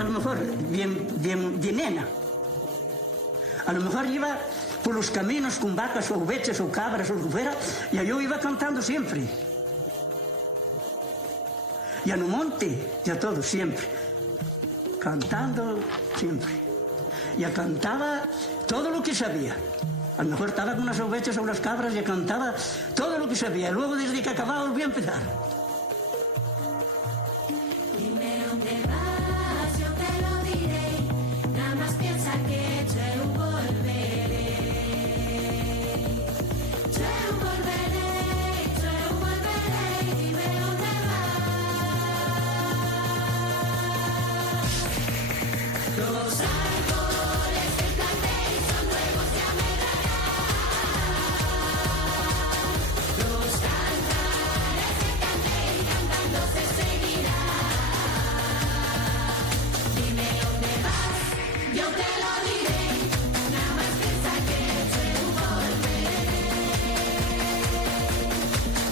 a lo mejor de nena. A lo mejor iba por los caminos con vacas o ovejas o cabras o lo que fuera, y yo iba cantando siempre. Y en el monte, y a todo, siempre. Cantando siempre. Y cantaba todo lo que sabía. A lo mejor estaba con unas ovejas o unas cabras y cantaba todo lo que sabía. Y luego, desde que acababa, volví a empezar. Dime dónde vas, yo te lo diré. Nada más piensa que yo volveré. Yo volveré, yo volveré. Dime dónde vas. Los árboles que planté son nuevos, ya me darán. Los cantares que canté y cantando se seguirán. Dime dónde vas, yo te lo diré. Nada más piensa que yo volveré.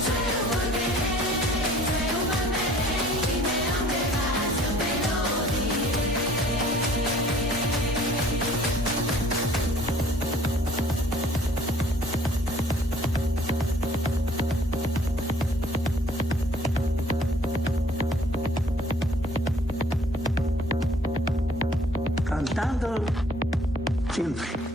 Yo volveré, yo volveré. Dime dónde vas, yo te lo diré. Cantando siempre.